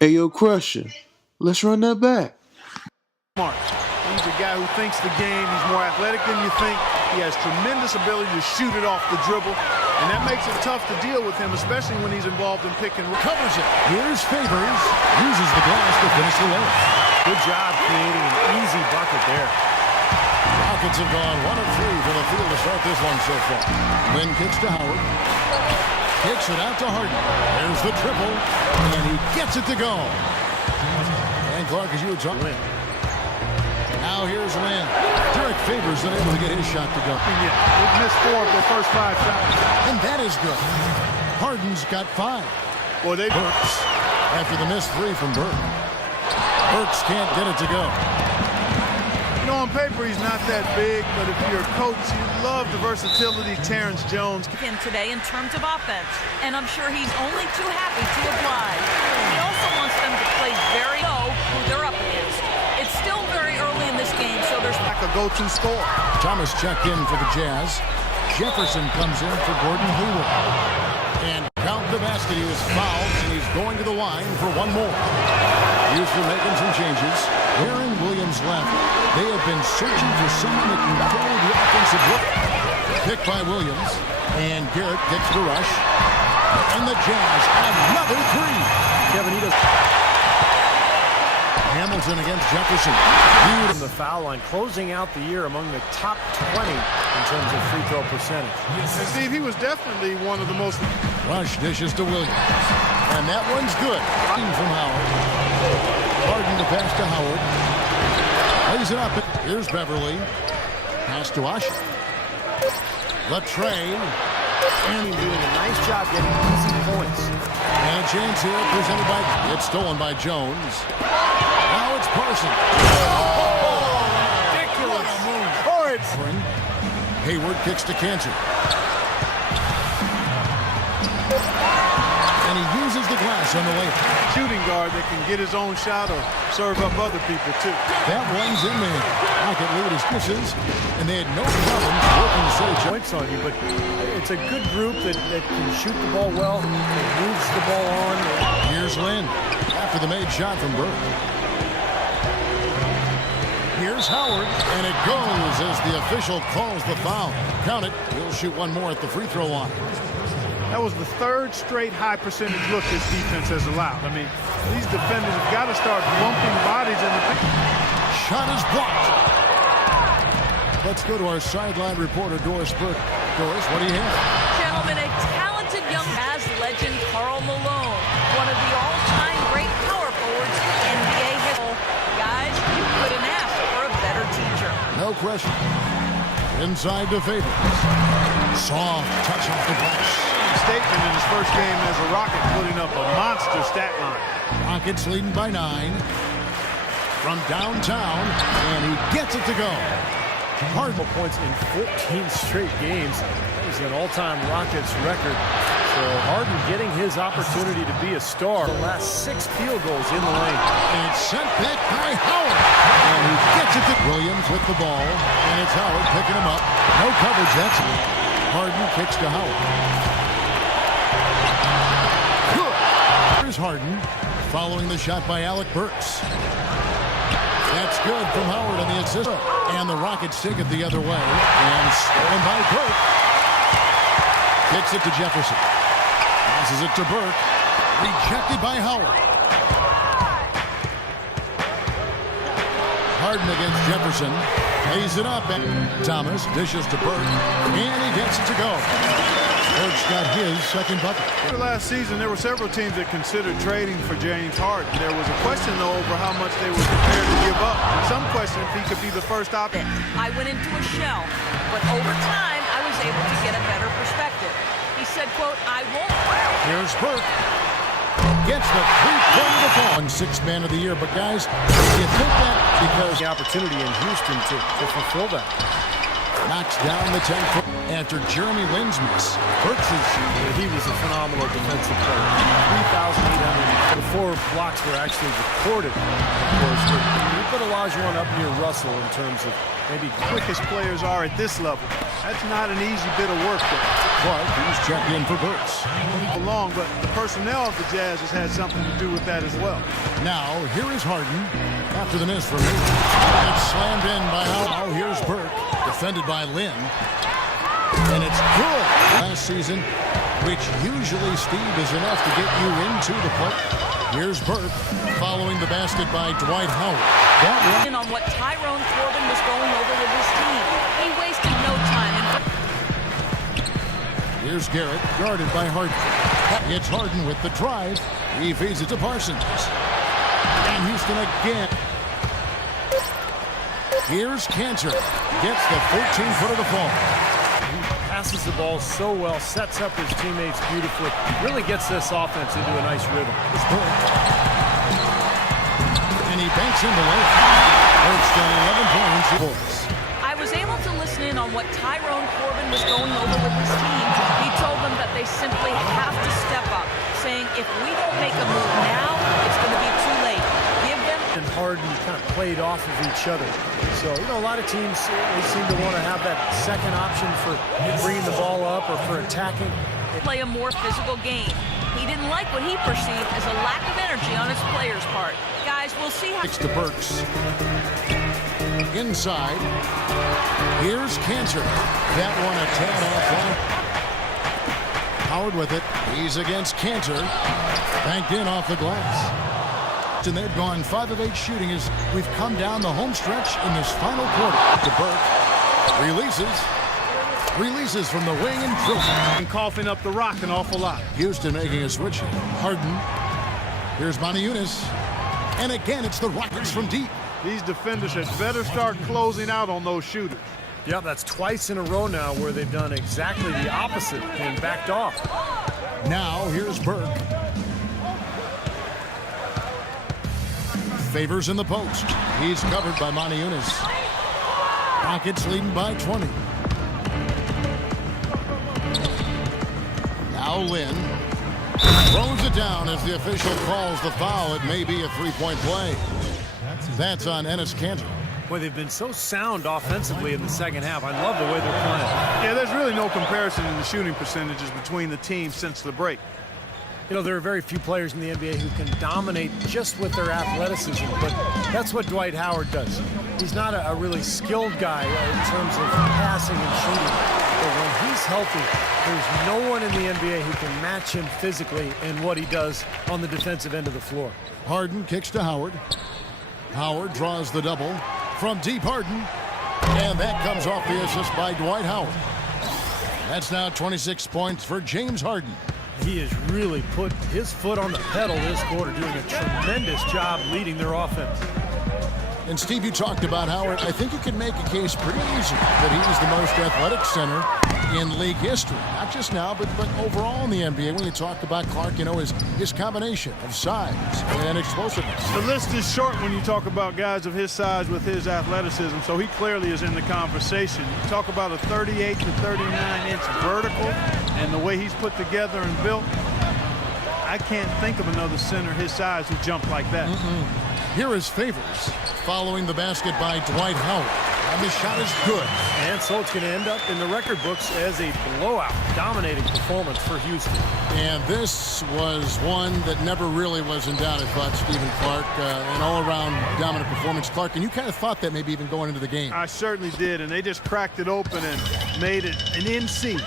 Hey, yo, Crusher, let's run that back. Smart. He's a guy who thinks the game. He's more athletic than you think. He has tremendous ability to shoot it off the dribble, and that makes it tough to deal with him, especially when he's involved in pick and roll. Covers it. Here's Favors. Uses the glass to finish the layup. Good job creating an easy bucket there. Rockets have gone 1 of 3 from the field to start this one so far. Lynn kicks to Howard. Kicks it out to Harden. There's the triple, and he gets it to go. And Clark, as you were talking. Now here's Lynn. Derek Favors unable to get his shot to go. Yeah, they've missed 4 of their first 5 shots. And that is good. Harden's got 5. Well, Burks after the missed 3 from Burke. Burks can't get it to go. You know, on paper, he's not that big, but if you're a coach, you love the versatility Terrence Jones. Him today in terms of offense, and I'm sure he's only too happy to oblige. He also wants them to play very low who they're up against. It's still very early in this game, so there's like a go-to score. Thomas checked in for the Jazz. Jefferson comes in for Gordon Hayward. And count the basket, he was fouled, and he's going to the line for one more. Houston making some changes. Aaron Williams left. They have been searching for someone that can control the offensive work. Picked by Williams. And Garrett kicks to Rush. And the Jazz, another 3. Kevin, he does. Hamilton against Jefferson. From the foul line, closing out the year among the top 20 in terms of free throw percentage. And Steve, he was definitely one of the most. Rush dishes to Williams. And that one's good. From Howard. Harden to pass to Howard. Lays it up. Here's Beverly. Pass to Usher. Latrey. And he's doing a nice job getting easy points. And a chance here presented by. It's stolen by Jones. Now it's Parsons. Ridiculous. Horrid. Hayward kicks to Cantor. And he uses the glass on the way. Shooting guard that can get his own shot or serve up other people, too. That one's in there. Rocket lead is misses, and they had no problem working to save Points on you, but it's a good group that can shoot the ball well, that moves the ball on. Here's Lynn after the made shot from Burke. Here's Howard, and it goes as the official calls the foul. Count it. He'll shoot one more at the free throw line. That was the 3rd straight high percentage look this defense has allowed. I mean, these defenders have got to start bumping bodies in the paint. Shot is blocked. Let's go to our sideline reporter, Doris Burke. Doris, what do you have? gentlemen, a talented young Jazz legend, Karl Malone, one of the all-time great power forwards in NBA history. Guys, you couldn't ask for a better teacher. No question. Inside to Favors. Soft touch off the glass. Statement in his first game as a Rocket, putting up a monster stat line. Rockets leading by 9 from downtown, and he gets it to go. Harden points in 14 straight games. That is an all-time Rockets record. So Harden getting his opportunity to be a star. The last 6 field goals in the lane. And it's sent back by Howard. And he gets it to Williams with the ball. And it's Howard picking him up. No coverage, that's it. Harden kicks to Howard. Here's Harden following the shot by Alec Burks. That's good from Howard on the assist. And the Rockets take it the other way. And stolen by Burke. Kicks it to Jefferson. Passes it to Burke. Rejected by Howard. Harden against Jefferson. Lays it up. And Thomas dishes to Burke. And he gets it to go. Burke's got his second bucket. Last season, there were several teams that considered trading for James Harden. There was a question, though, over how much they were prepared to give up. Some question if he could be the first option. I went into a shell, but over time, I was able to get a better perspective. He said, quote, I won't. Here's Burke. Gets the three-pointer to fall. 6th man of the year. But, guys, you think that because The opportunity in Houston to fulfill that. knocks down the 10-foot after Jeremy Lin's miss. Burks is He was a phenomenal defensive player. 3,800 4 blocks were actually recorded, of course, but you put Olajuwon up near Russell in terms of maybe Quickest players are at this level. That's not an easy bit of work there. Clark, who's checked in for Burks. Long, but the personnel of the Jazz has had something to do with that as well. Now, here is Harden after the miss from Newton. It's slammed in by Howard. Oh, here's Burke, defended by Lynn. And it's good. Last season, which usually, Steve, is enough to get you into the play. Here's Burke following the basket by Dwight Howard. In on what Tyrone Corbin was going over with his team. He wasted no time. Here's Garrett, guarded by Harden. It's Harden with the drive. He feeds it to Parsons. And Houston again. Here's Cantor. Gets the 14-footer to fall. passes the ball so well, sets up his teammates beautifully, really gets this offense into a nice rhythm. And he banks in the layup. It's 11 points. I was able to listen in on what Tyrone Corbin was going over with his team. He told them that they simply have to step up, saying if we don't make a move now, it's going to be too late. Give them... And Harden kind of played off of each other. So, you know, a lot of teams, they seem to want to have that second option for bringing the ball up or for attacking. Play a more physical game. He didn't like what he perceived as a lack of energy on his players' part. Guys, we'll see how... Next to Burks. Inside. Here's Cantor. That one a tad offline. Howard with it. He's against Cantor. Banked in off the glass. And they've gone 5 of 8 shooting as we've come down the home stretch in this final quarter. To Burke. Releases from the wing and drills it. And coughing up the rock an awful lot. Houston making a switch. Harden. Here's Moniunas. And again, it's the Rockets from deep. These defenders had better start closing out on those shooters. Yeah, that's twice in a row now where they've done exactly the opposite and backed off. Now, here's Burke. Favors in the post. He's covered by Moniunas. Rockets leading by 20. Now Lynn throws it down as the official calls the foul. It may be a three-point play. That's on Enes Kanter. Boy, they've been so sound offensively in the second half. I love the way they're playing. Yeah, there's really no comparison in the shooting percentages between the teams since the break. You know, there are very few players in the NBA who can dominate just with their athleticism, but that's what Dwight Howard does. He's not a really skilled guy in terms of passing and shooting, but when he's healthy, there's no one in the NBA who can match him physically in what he does on the defensive end of the floor. Harden kicks to Howard. Howard draws the double from deep. Harden, and that comes off the assist by Dwight Howard. That's now 26 points for James Harden. He has really put his foot on the pedal this quarter, doing a tremendous job leading their offense. And Steve, you talked about Howard. I think you can make a case pretty easy that he's the most athletic center in league history. Not just now, but overall in the NBA. When you talk about Clark, you know, his combination of size and explosiveness. The list is short when you talk about guys of his size with his athleticism, so he clearly is in the conversation. You talk about a 38 to 39-inch vertical and the way he's put together and built. I can't think of another center his size who jumped like that. Here is Favors following the basket by Dwight Howard. And the shot is good. And so it's going to end up in the record books as a blowout, dominating performance for Houston. And this was one that never really was in doubt, I thought, Stephen Clark. An all-around dominant performance. Clark, and you kind of thought that maybe even going into the game. I certainly did, and they just cracked it open and made it an NC.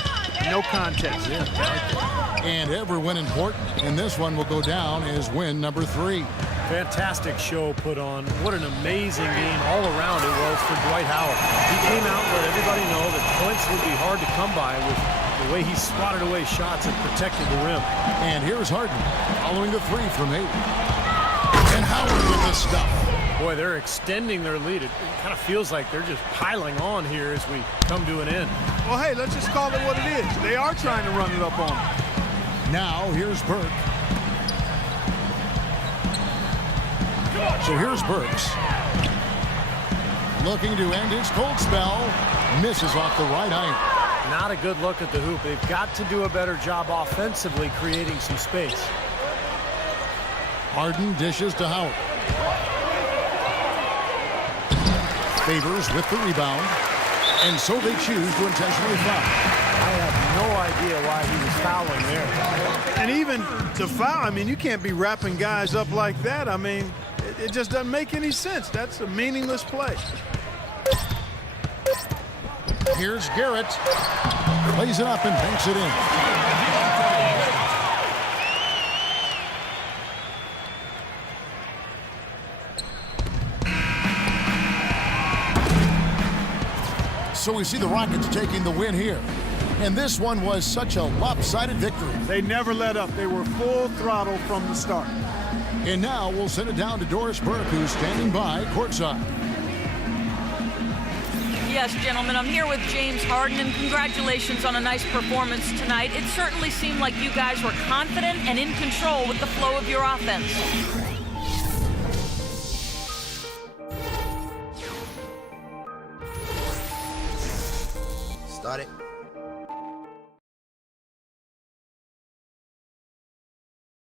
No contest. Yeah. And every win important. And this one will go down as win number 3. Fantastic show put on. What an amazing game all around it was for Dwight Howard. He came out and let everybody know that points would be hard to come by with the way he swatted away shots and protected the rim. And here's Harden following the 3 from 8. And Howard with the stuff. Boy, they're extending their lead. It kind of feels like they're just piling on here as we come to an end. Well, hey, let's just call it what it is. They are trying to run it up on them. Now here's Burke. So here's Burks. Looking to end his cold spell. Misses off the right iron. Not a good look at the hoop. They've got to do a better job offensively creating some space. Harden dishes to Howard. Favors with the rebound. And so they choose to intentionally foul. I have no idea why he was fouling there. And even to foul, I mean, you can't be wrapping guys up like that. I mean, it just doesn't make any sense. That's a meaningless play. Here's Garrett. Plays it up and banks it in. So we see the Rockets taking the win here. And this one was such a lopsided victory. They never let up. They were full throttle from the start. And now we'll send it down to Doris Burke, who's standing by courtside. Yes, gentlemen, I'm here with James Harden, and congratulations on a nice performance tonight. It certainly seemed like you guys were confident and in control with the flow of your offense. Start it.